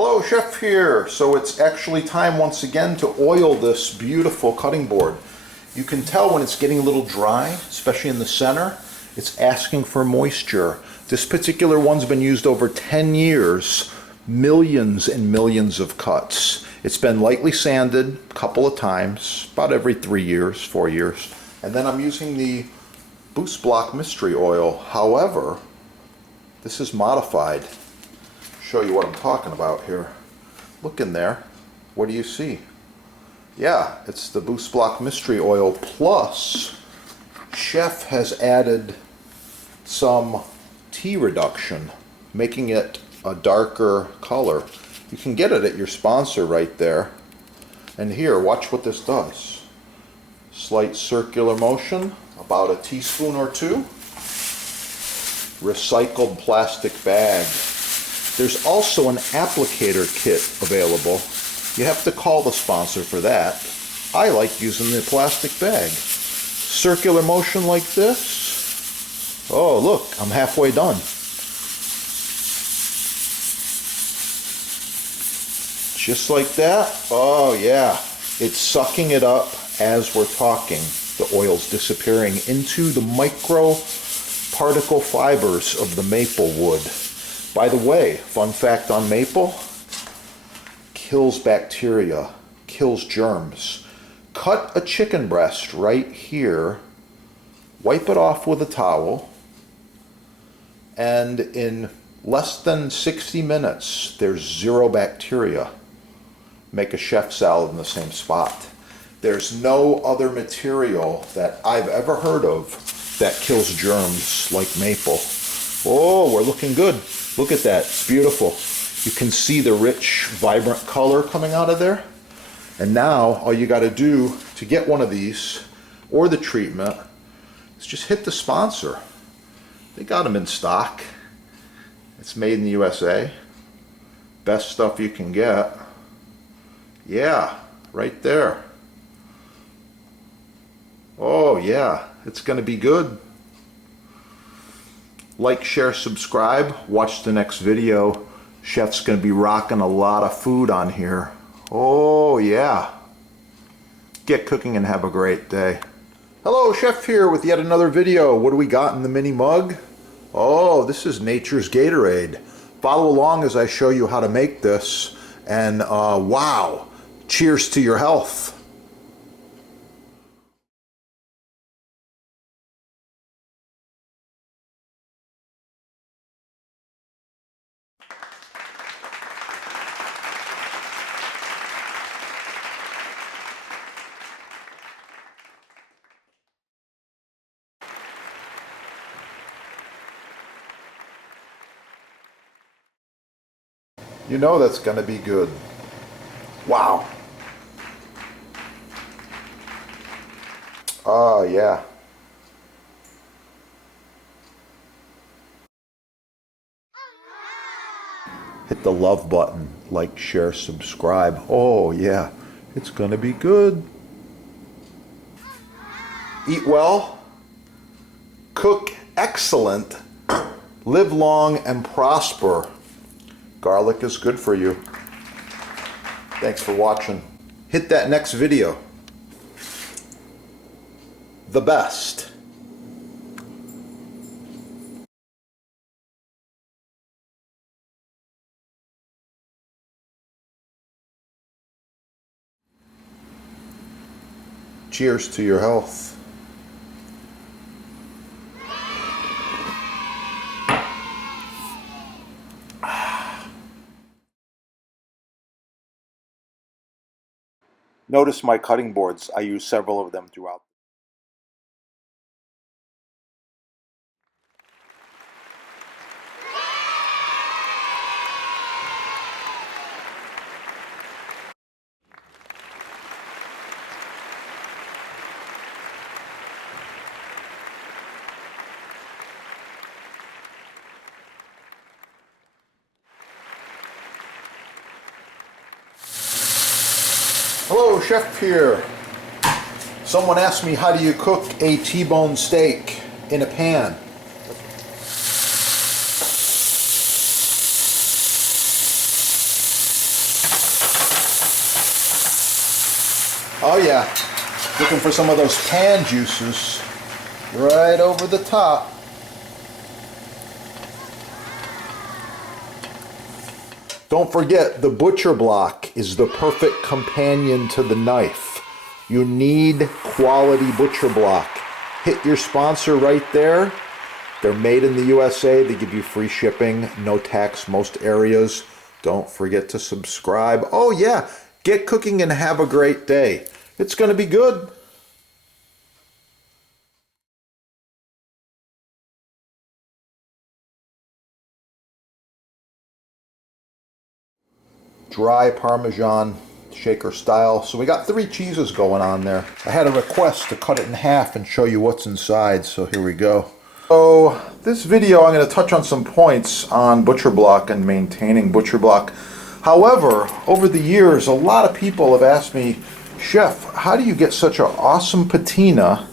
Hello, Chef here. So it's actually time once again to oil this beautiful cutting board. You can tell when it's getting a little dry, especially in the center. It's asking for moisture. This particular one's been used over 10 years, millions and millions of cuts. It's been lightly sanded a couple of times, about every 3 years, 4 years. And then I'm using the Boost Block Mystery Oil. However, this is modified. Show you what I'm talking about here. Look in there. What do you see? Yeah, it's the Boost Block Mystery Oil plus Chef has added some tea reduction, making it a darker color. You can get it at your sponsor right there. And here, watch what this does. Slight circular motion, about a teaspoon or two. Recycled plastic bag. There's also an applicator kit available. You have to call the sponsor for that. I like using the plastic bag. Circular motion like this. Oh, look, I'm halfway done. Just like that. Oh, yeah. It's sucking it up as we're talking. The oil's disappearing into the micro particle fibers of the maple wood. By the way, fun fact on maple, kills bacteria, kills germs. Cut a chicken breast right here, wipe it off with a towel, and in less than 60 minutes, there's zero bacteria. Make a chef salad in the same spot. There's no other material that I've ever heard of that kills germs like maple. Oh, we're looking good. Look at that, it's beautiful. You can see the rich, vibrant color coming out of there. And now, all you gotta do to get one of these, or the treatment, is just hit the sponsor. They got them in stock. It's made in the USA. Best stuff you can get. Yeah, right there. Oh yeah, it's gonna be good. Like, share, subscribe, watch the next video. Chef's gonna be rocking a lot of food on here. Oh yeah. Get cooking and have a great day. Hello, Chef here with yet another video. What do we got in the mini mug? Oh, this is Nature's Gatorade. Follow along as I show you how to make this. And wow, cheers to your health. You know that's gonna be good. Wow. Oh yeah. Hit the love button, like, share, subscribe. Oh yeah, it's gonna be good. Eat well, cook excellent, live long and prosper. Garlic is good for you. Thanks for watching. Hit that next video. The best. Cheers to your health. Notice my cutting boards. I use several of them throughout. Hello, Chef here. Someone asked me, how do you cook a T-bone steak in a pan? Oh yeah, looking for some of those pan juices right over the top. Don't forget, the butcher block is the perfect companion to the knife. You need quality butcher block. Hit your sponsor right there. They're made in the USA. They give you free shipping, no tax most areas. Don't forget to subscribe. Oh yeah, get cooking and have a great day. It's going to be good. Dry Parmesan shaker style. So we got 3 cheeses going on there. I had a request to cut it in half and show you what's inside, so here we go. So this video I'm going to touch on some points on butcher block and maintaining butcher block. However, over the years a lot of people have asked me, Chef, how do you get such an awesome patina,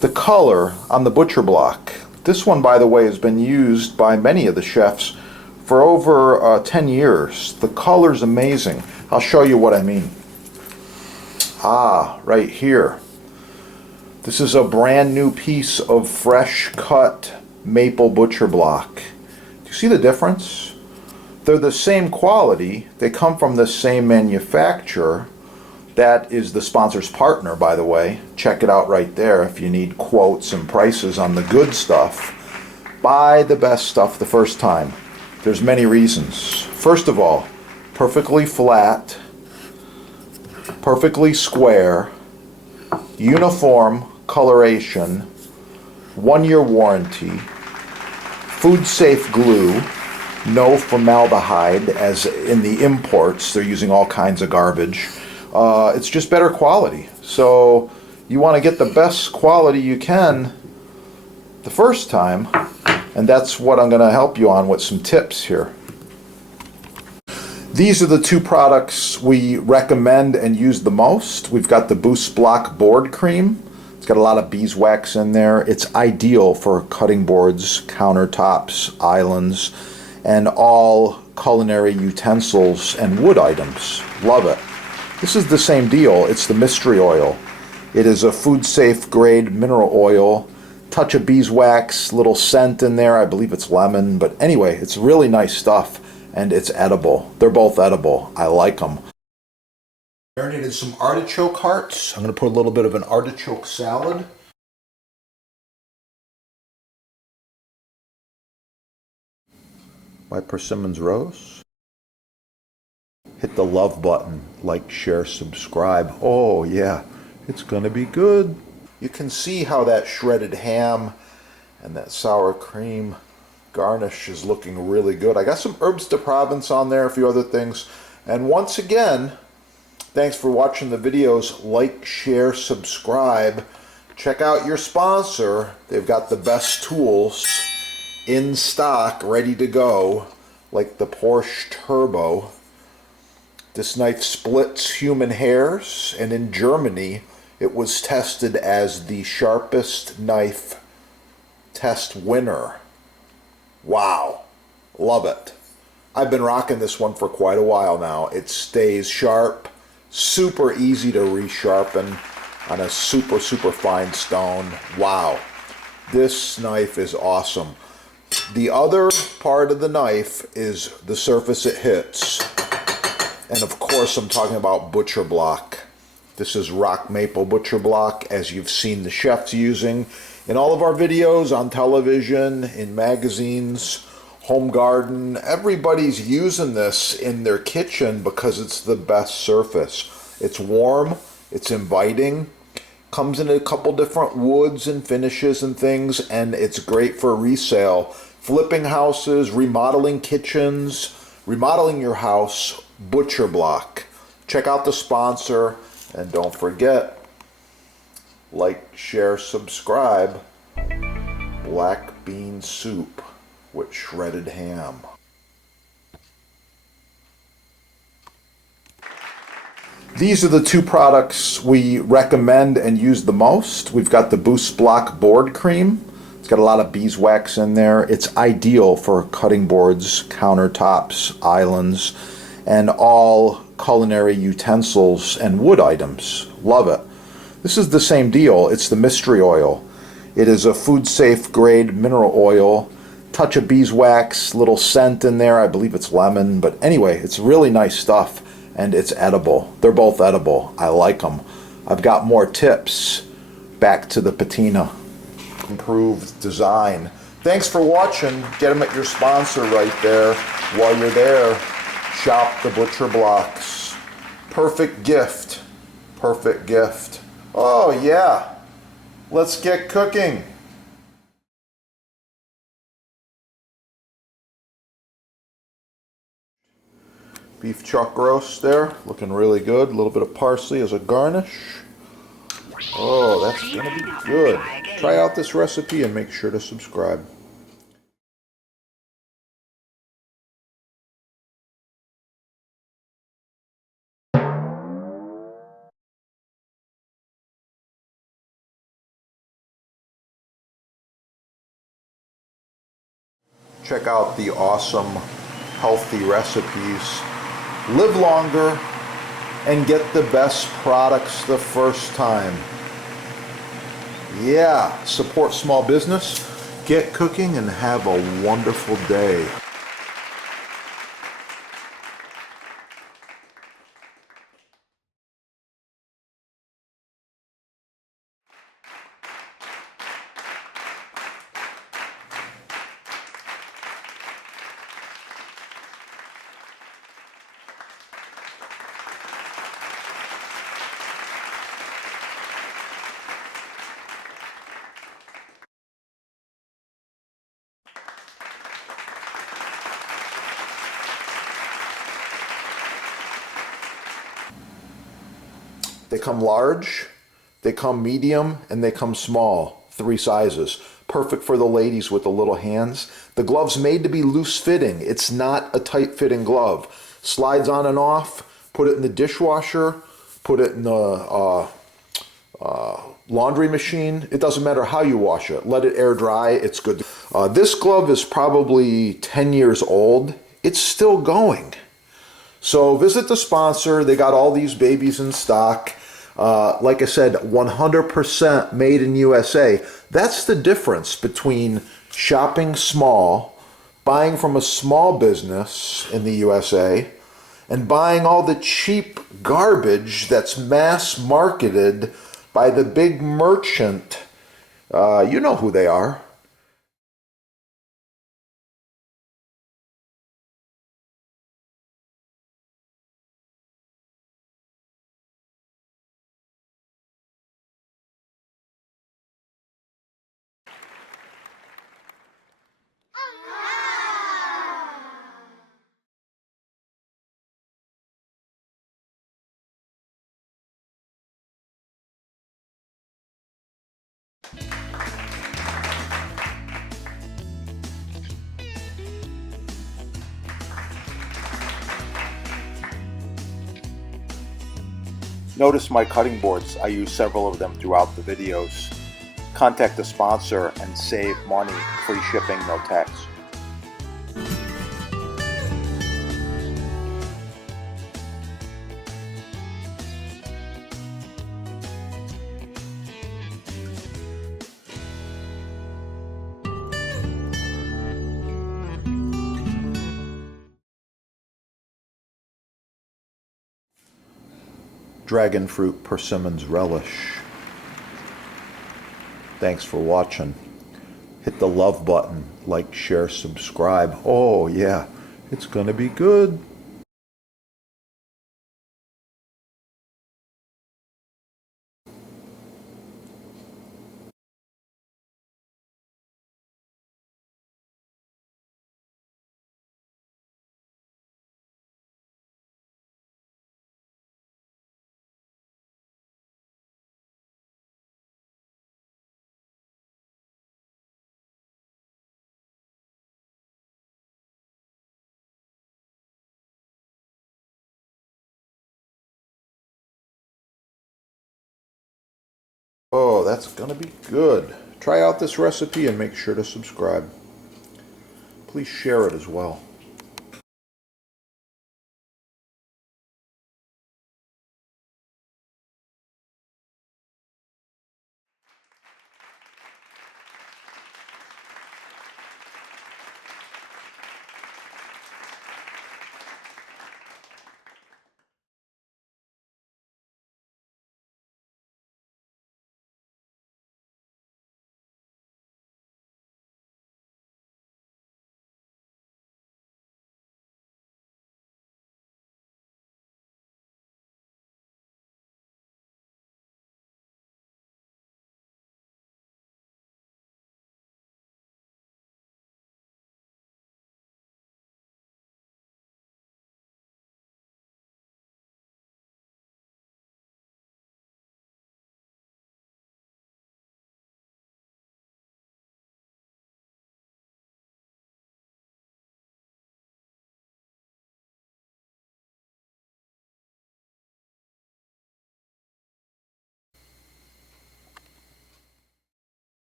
the color on the butcher block? This one, by the way, has been used by many of the chefs for over 10 years. The color's amazing. I'll show you what I mean. Ah, right here. This is a brand new piece of fresh cut maple butcher block. Do you see the difference? They're the same quality. They come from the same manufacturer. That is the sponsor's partner, by the way. Check it out right there if you need quotes and prices on the good stuff. Buy the best stuff the first time. There's many reasons. First of all, perfectly flat, perfectly square, uniform coloration, 1-year warranty, food safe glue, no formaldehyde, as in the imports they're using all kinds of garbage. It's just better quality. So you want to get the best quality you can the first time. And that's what I'm going to help you on with some tips here. These are the 2 products we recommend and use the most. We've got the Boost Block board cream. It's got a lot of beeswax in there. It's ideal for cutting boards, countertops, islands, and all culinary utensils and wood items. Love it. This is the same deal. It's the mystery oil. It is a food safe grade mineral oil. Touch of beeswax, little scent in there. I believe it's lemon, but anyway, it's really nice stuff and it's edible. They're both edible. I like them. Marinated some artichoke hearts. I'm going to put a little bit of an artichoke salad. My persimmons roast. Hit the love button, like, share, subscribe. Oh yeah, it's going to be good. You can see how that shredded ham and that sour cream garnish is looking really good. I got some herbes de Provence on there, a few other things. And once again, thanks for watching the videos. Like, share, subscribe. Check out your sponsor. They've got the best tools in stock, ready to go, like the Porsche Turbo. This knife splits human hairs, and in Germany, it was tested as the sharpest knife test winner. Wow, love it. I've been rocking this one for quite a while now. It stays sharp, super easy to resharpen on a super fine stone. Wow, this knife is awesome. The other part of the knife is the surface it hits. And of course I'm talking about butcher block. This is rock maple butcher block, as you've seen the chefs using in all of our videos, on television, in magazines, home garden. Everybody's using this in their kitchen because it's the best surface. It's warm, it's inviting, comes in a couple different woods and finishes and things, and it's great for resale. Flipping houses, remodeling kitchens, remodeling your house, butcher block. Check out the sponsor. And don't forget, like, share, subscribe. Black bean soup with shredded ham. These are the 2 products we recommend and use the most. We've got the Boost Block board cream. It's got a lot of beeswax in there. It's ideal for cutting boards, countertops, islands, and all culinary utensils and wood items. Love it. This is the same deal. It's the mystery oil. It is a food safe grade mineral oil. Touch of beeswax, little scent in there. I believe it's lemon, but anyway, it's really nice stuff and it's edible. They're both edible. I like them. I've got more tips. Back to the patina. Improved design. Thanks for watching. Get them at your sponsor right there. While you're there, shop the butcher blocks. Perfect gift. Perfect gift. Oh yeah. Let's get cooking. Beef chuck roast there, looking really good. A little bit of parsley as a garnish. Oh, that's gonna be good. Try out this recipe and make sure to subscribe. Check out the awesome healthy recipes. Live longer and get the best products the first time. Yeah, support small business, get cooking, and have a wonderful day. They come large, they come medium, and they come small. 3 sizes. Perfect for the ladies with the little hands. The glove's made to be loose fitting. It's not a tight fitting glove. Slides on and off. Put it in the dishwasher. Put it in the laundry machine. It doesn't matter how you wash it. Let it air dry. It's good. This glove is probably 10 years old. It's still going. So visit the sponsor. They got all these babies in stock. Like I said, 100% made in USA. That's the difference between shopping small, buying from a small business in the USA, and buying all the cheap garbage that's mass marketed by the big merchant. You know who they are. Notice my cutting boards. I use several of them throughout the videos. Contact the sponsor and save money. Free shipping, no tax. Dragon fruit persimmons relish. Thanks for watching. Hit the love button, like, share, subscribe. Oh yeah, it's gonna be good. Oh, that's gonna be good. Try out this recipe and make sure to subscribe. Please share it as well.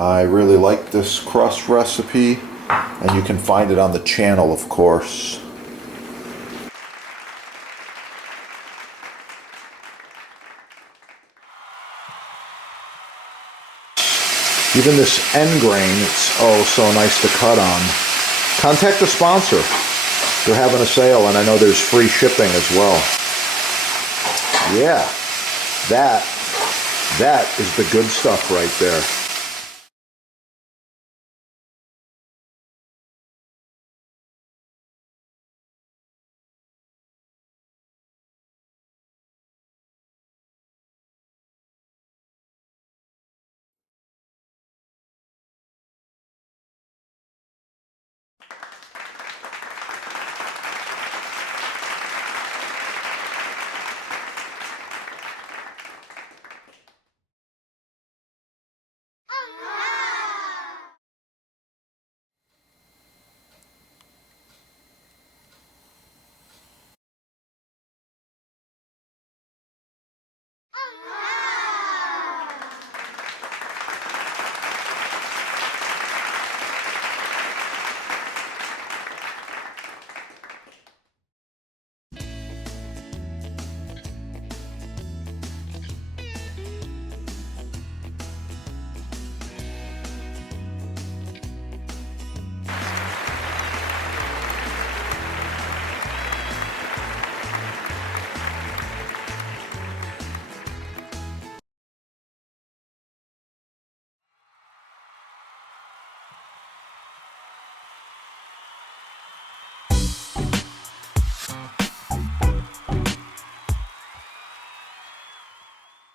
I really like this crust recipe, and you can find it on the channel, of course. Even this end grain, it's oh so nice to cut on. Contact the sponsor. They're having a sale, and I know there's free shipping as well. Yeah, that is the good stuff right there.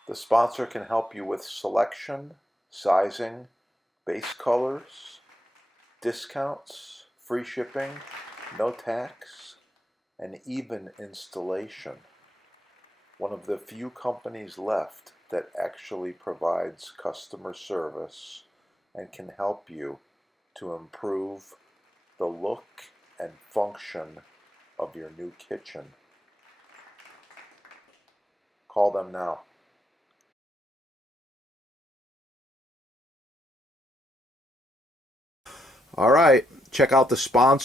The sponsor can help you with selection, sizing, base colors, discounts, free shipping, no tax, and even installation. One of the few companies left that actually provides customer service and can help you to improve the look and function of your new kitchen. Call them now. All right, check out the sponsor.